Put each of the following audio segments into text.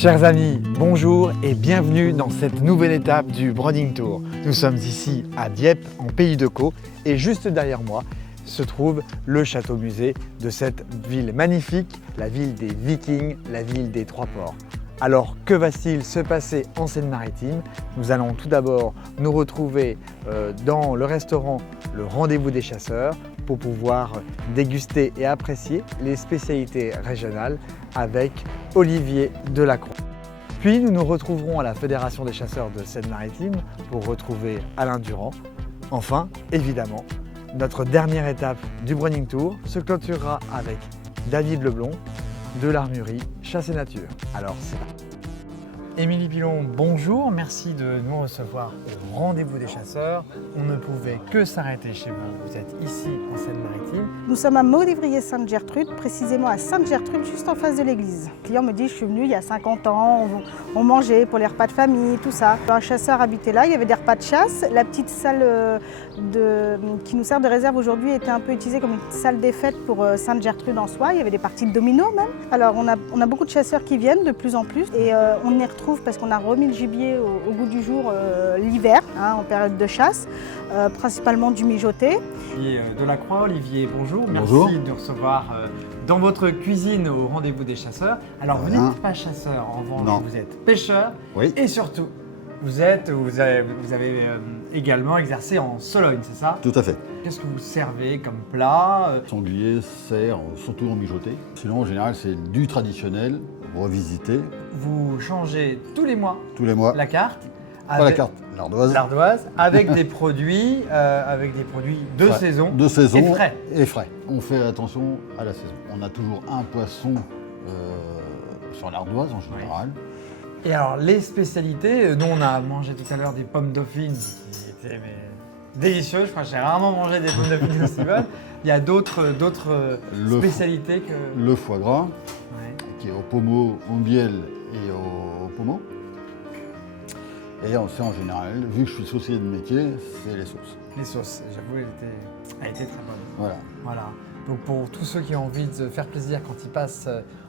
Chers amis, bonjour et bienvenue dans cette nouvelle étape du Branding Tour. Nous sommes ici à Dieppe, en Pays de Caux, et juste derrière moi se trouve le château-musée de cette ville magnifique, la ville des Vikings, la ville des Trois Ports. Alors, que va-t-il se passer en Seine-Maritime? Nous allons tout d'abord nous retrouver dans le restaurant Le Rendez-vous des Chasseurs pour pouvoir déguster et apprécier les spécialités régionales avec Olivier Delacroix. Puis nous nous retrouverons à la Fédération des chasseurs de Seine-Maritime pour retrouver Alain Durand. Enfin, évidemment, notre dernière étape du Branding Tour se clôturera avec David Leblond de l'Armurerie Chasse et Nature. Alors c'est parti. Émilie Pilon, bonjour, merci de nous recevoir au Rendez-vous des chasseurs. On ne pouvait que s'arrêter chez vous, vous êtes ici en Seine-Maritime. Nous sommes à Maudévrier-Sainte-Gertrude, précisément à Sainte-Gertrude, juste en face de l'église. Le client me dit, je suis venu il y a 50 ans, on mangeait pour les repas de famille, tout ça. Un chasseur habitait là, il y avait des repas de chasse. La petite salle qui nous sert de réserve aujourd'hui était un peu utilisée comme une salle des fêtes pour Sainte-Gertrude en soi. Il y avait des parties de dominos même. Alors on a beaucoup de chasseurs qui viennent de plus en plus et on y retrouve parce qu'on a remis le gibier au goût du jour l'hiver, en période de chasse, principalement du mijoté. Olivier Delacroix, Olivier, bonjour. Bonjour. Merci de recevoir dans votre cuisine au Rendez-vous des chasseurs. Alors vous n'êtes pas chasseur, en revanche, Non. vous êtes pêcheur, Oui. et surtout vous avez également exercé en Sologne, c'est ça? Tout à fait. Qu'est-ce que vous servez comme plat? Sanglier, cerf, surtout en mijoté. Sinon, en général, c'est du traditionnel, revisité, Vous changez tous les mois tous les mois. la carte. Pas la carte, l'ardoise. L'ardoise, avec des produits de Frais. saison. De saison. Et frais. Et frais. On fait attention à la saison. On a toujours un poisson sur l'ardoise en général. Et alors, les spécialités, nous on a mangé tout à l'heure des pommes dauphines qui étaient délicieuses. Je crois que j'ai rarement mangé des pommes dauphines aussi bonnes. Il y a d'autres spécialités que... Le foie gras, Ouais. qui est au pommeau, au miel et au pommeau. Et on sait en général, vu que je suis saucier de métier, c'est les sauces. Les sauces, j'avoue, elle était très bonne. Voilà. Voilà. Donc pour tous ceux qui ont envie de se faire plaisir quand ils passent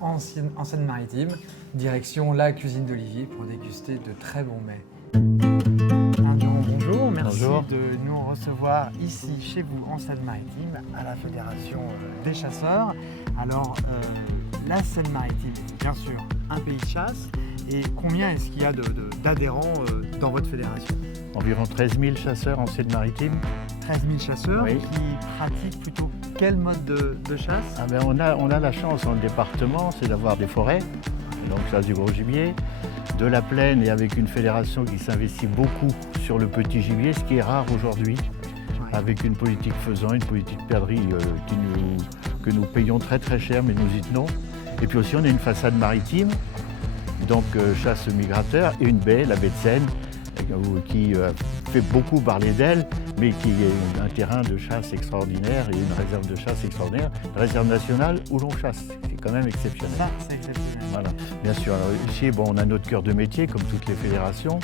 en Seine-Maritime, direction la cuisine d'Olivier pour déguster de très bons mets. Alain Durand, bonjour, merci Bonjour. de nous recevoir ici chez vous en Seine-Maritime à la Fédération des chasseurs. Alors la Seine-Maritime est bien sûr un pays de chasse, et combien est-ce qu'il y a d'adhérents dans votre fédération? Environ 13 000 chasseurs en Seine-Maritime. 13 000 chasseurs Oui. qui pratiquent plutôt quel mode de chasse? Ah ben on a la chance dans le département, c'est d'avoir des forêts, donc chasse du gros gibier, de la plaine et avec une fédération qui s'investit beaucoup sur le petit gibier, ce qui est rare aujourd'hui, Ouais. avec une politique faisan, une politique perdrix que nous payons très très cher, mais nous y tenons. Et puis aussi on a une façade maritime, donc chasse migrateur, et une baie, la baie de Seine, qui fait beaucoup parler d'elle, mais qui est un terrain de chasse extraordinaire et une réserve de chasse extraordinaire, réserve nationale où l'on chasse. C'est quand même exceptionnel. Ça, c'est exceptionnel. Voilà, bien sûr. Alors ici, on a notre cœur de métier, comme toutes les fédérations.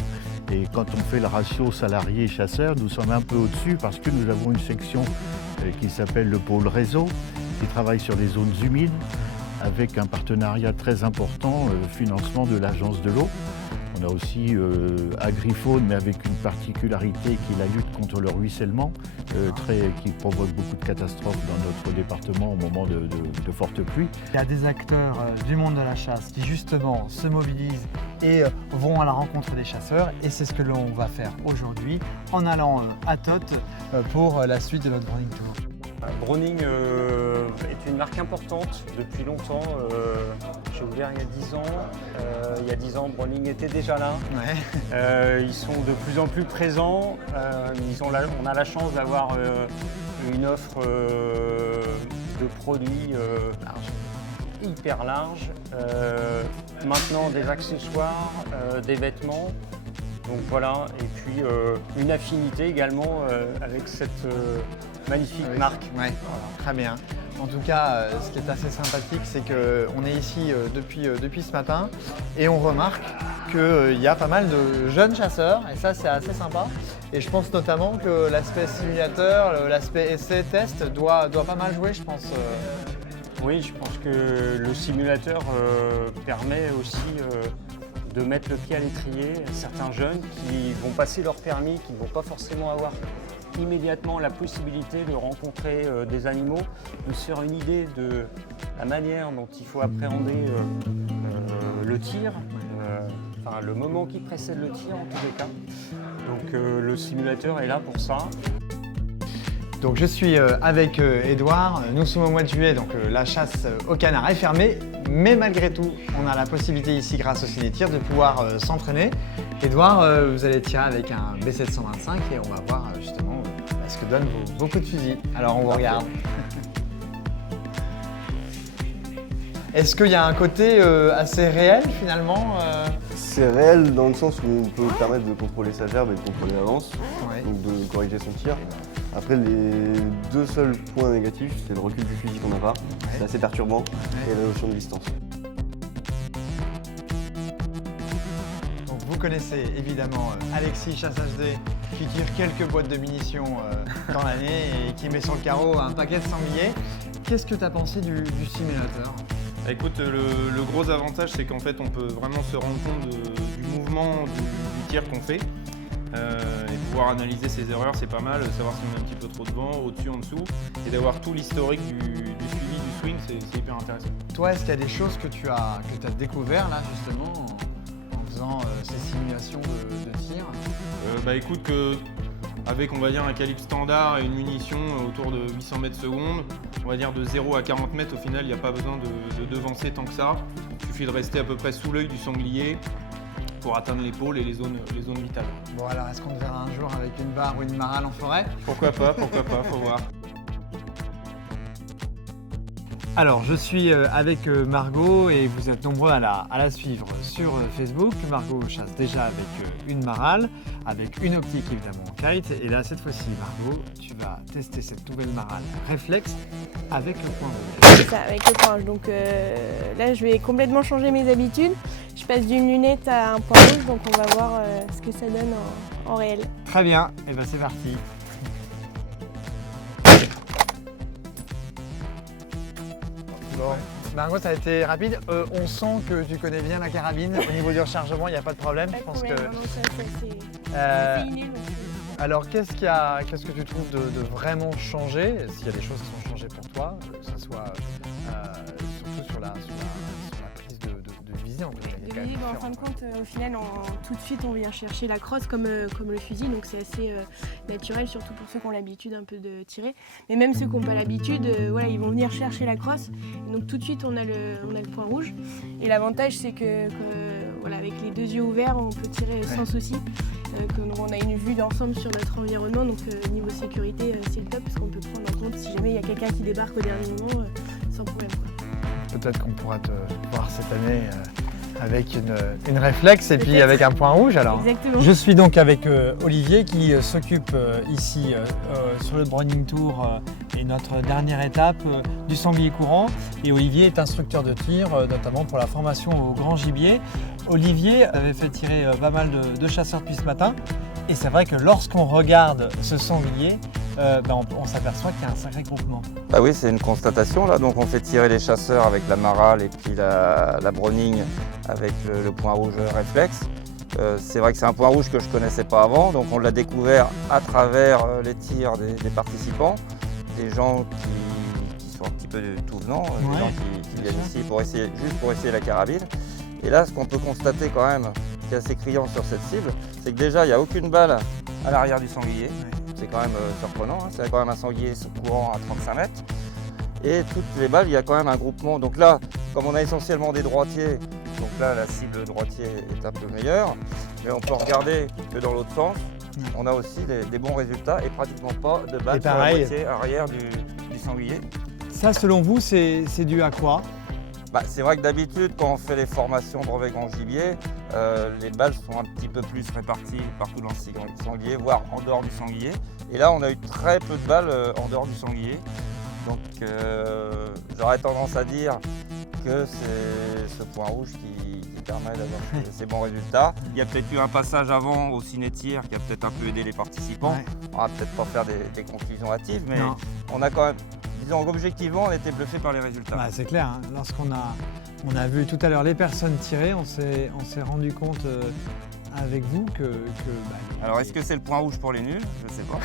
Et quand on fait le ratio salariés-chasseurs, nous sommes un peu au-dessus parce que nous avons une section qui s'appelle le pôle réseau, qui travaille sur les zones humides, avec un partenariat très important, financement de l'Agence de l'eau. On a aussi Agrifaune, mais avec une particularité qui est la lutte contre le ruissellement, qui provoque beaucoup de catastrophes dans notre département au moment de fortes pluies. Il y a des acteurs du monde de la chasse qui justement se mobilisent et vont à la rencontre des chasseurs, et c'est ce que l'on va faire aujourd'hui en allant à Toth pour la suite de notre Branding Tour. Browning est une marque importante depuis longtemps. J'ai ouvert il y a 10 ans. Il y a 10 ans, Browning était déjà là. Ouais. Ils sont de plus en plus présents. On a la chance d'avoir une offre de produits hyper large. Maintenant, des accessoires, des vêtements. Donc voilà, et puis une affinité également avec cette magnifique marque. Ouais, voilà, très bien. En tout cas, ce qui est assez sympathique, c'est qu'on est ici depuis ce matin et on remarque qu'il y a pas mal de jeunes chasseurs, et ça c'est assez sympa. Et je pense notamment que l'aspect simulateur, l'aspect essai, test doit pas mal jouer, je pense. Oui, je pense que le simulateur permet aussi de mettre le pied à l'étrier. Certains jeunes qui vont passer leur permis, qui ne vont pas forcément avoir immédiatement la possibilité de rencontrer des animaux, de se faire une idée de la manière dont il faut appréhender le tir, enfin, le moment qui précède le tir en tous les cas. Donc le simulateur est là pour ça. Donc je suis avec Edouard, nous sommes au mois de juillet, donc la chasse au canard est fermée, mais malgré tout, on a la possibilité ici, grâce au ciné-tir, de pouvoir s'entraîner. Edouard, vous allez tirer avec un B725 et on va voir justement ce que donnent vos coups de fusil. Alors on vous regarde. Est-ce qu'il y a un côté assez réel finalement C'est réel dans le sens où on peut permettre de contrôler sa gerbe et de contrôler l'avance, Ouais. donc de corriger son tir. Après, les deux seuls points négatifs, c'est le recul du fusil qu'on n'a pas, c'est assez perturbant, et la notion de distance. Donc vous connaissez évidemment Alexis Chasse HD qui tire quelques boîtes de munitions dans l'année et qui met sur le carreau un paquet de sangliers. Qu'est-ce que tu as pensé du simulateur ? Écoute, le gros avantage, c'est qu'en fait, on peut vraiment se rendre compte du mouvement du tir qu'on fait et pouvoir analyser ses erreurs, c'est pas mal, savoir si on est un petit peu trop devant, au-dessus, en dessous, et d'avoir tout l'historique du suivi du swing, c'est hyper intéressant. Toi, est-ce qu'il y a des choses que tu as découvert là justement en faisant ces simulations de tir ? Bah écoute, avec on va dire un calibre standard et une munition autour de 800 mètres secondes, on va dire de 0 à 40 mètres, au final il n'y a pas besoin de devancer tant que ça. Il suffit de rester à peu près sous l'œil du sanglier pour atteindre l'épaule et les zones vitales. Bon alors, est-ce qu'on te verra un jour avec une barre ou une marale en forêt ? Pourquoi pas, faut voir. Alors, je suis avec Margot et vous êtes nombreux à la suivre sur Facebook. Margot chasse déjà avec une marale, avec une optique évidemment en kite. Et là, cette fois-ci, Margot, tu vas tester cette nouvelle marale réflexe avec le point rouge. C'est ça, avec le point rouge. Donc là, je vais complètement changer mes habitudes. Je passe d'une lunette à un point rouge, donc on va voir ce que ça donne en réel. Très bien, et bien c'est parti. Bon. Margot, ça a été rapide. On sent que tu connais bien la carabine. Au niveau du rechargement, il n'y a pas de problème. Pas Je de pense problème, que... vraiment, ça, Euh, c'est inné, donc, Alors, qu'est-ce que tu trouves de vraiment changé ? S'il y a des choses qui sont changées pour toi, que ce soit surtout sur la prise de visée en fait. de viser, en fin de compte, au final, tout de suite, on vient chercher la crosse comme le fusil, donc c'est assez naturel, surtout pour ceux qui ont l'habitude un peu de tirer. Mais même ceux qui n'ont pas l'habitude, voilà, ils vont venir chercher la crosse, et donc tout de suite, on a le point rouge. Et l'avantage, c'est que voilà, avec les deux yeux ouverts, on peut tirer sans souci. On a une vue d'ensemble sur notre environnement, donc niveau sécurité, c'est le top, parce qu'on peut prendre en compte si jamais il y a quelqu'un qui débarque au dernier moment, sans problème, quoi. Peut-être qu'on pourra te voir cette année avec une réflexe et puis Peut-être. avec un point rouge alors. Exactement. Je suis donc avec Olivier qui s'occupe ici sur le Browning Tour et notre dernière étape du sanglier courant. Et Olivier est instructeur de tir, notamment pour la formation au grand gibier. Olivier avait fait tirer pas mal de chasseurs depuis ce matin. Et c'est vrai que lorsqu'on regarde ce sanglier, on s'aperçoit qu'il y a un sacré groupement. Bah oui, c'est une constatation là. Donc on fait tirer les chasseurs avec la marale et puis la Browning avec le point rouge réflexe. C'est vrai que c'est un point rouge que je ne connaissais pas avant, donc on l'a découvert à travers les tirs des participants, des gens qui sont un petit peu tout venants, des gens qui viennent ici juste pour essayer la carabine. Et là, ce qu'on peut constater quand même, qui est assez criant sur cette cible, c'est que déjà, il n'y a aucune balle à l'arrière du sanglier. C'est quand même surprenant, hein. C'est quand même un sanglier courant à 35 mètres. Et toutes les balles, il y a quand même un groupement. Donc là, comme on a essentiellement des droitiers, donc là, la cible droitier est un peu meilleure. Mais on peut regarder que dans l'autre sens, on a aussi des bons résultats et pratiquement pas de balles sur la moitié arrière du sanglier. Ça, selon vous, c'est dû à quoi ? C'est vrai que d'habitude, quand on fait les formations brevet grand gibier, les balles sont un petit peu plus réparties partout dans le sanglier, voire en dehors du sanglier. Et là, on a eu très peu de balles en dehors du sanglier. Donc, j'aurais tendance à dire que c'est ce point rouge qui permet d'avoir ces bons résultats. Il y a peut-être eu un passage avant au ciné-tir qui a peut-être un peu aidé les participants. Ouais. On va peut-être pas faire des conclusions hâtives, mais on a quand même... Disons, objectivement, on était bluffé par les résultats. C'est clair, hein. On a vu tout à l'heure les personnes tirer, on s'est rendu compte avec vous que Alors est-ce que c'est le point rouge pour les nuls? Je sais pas.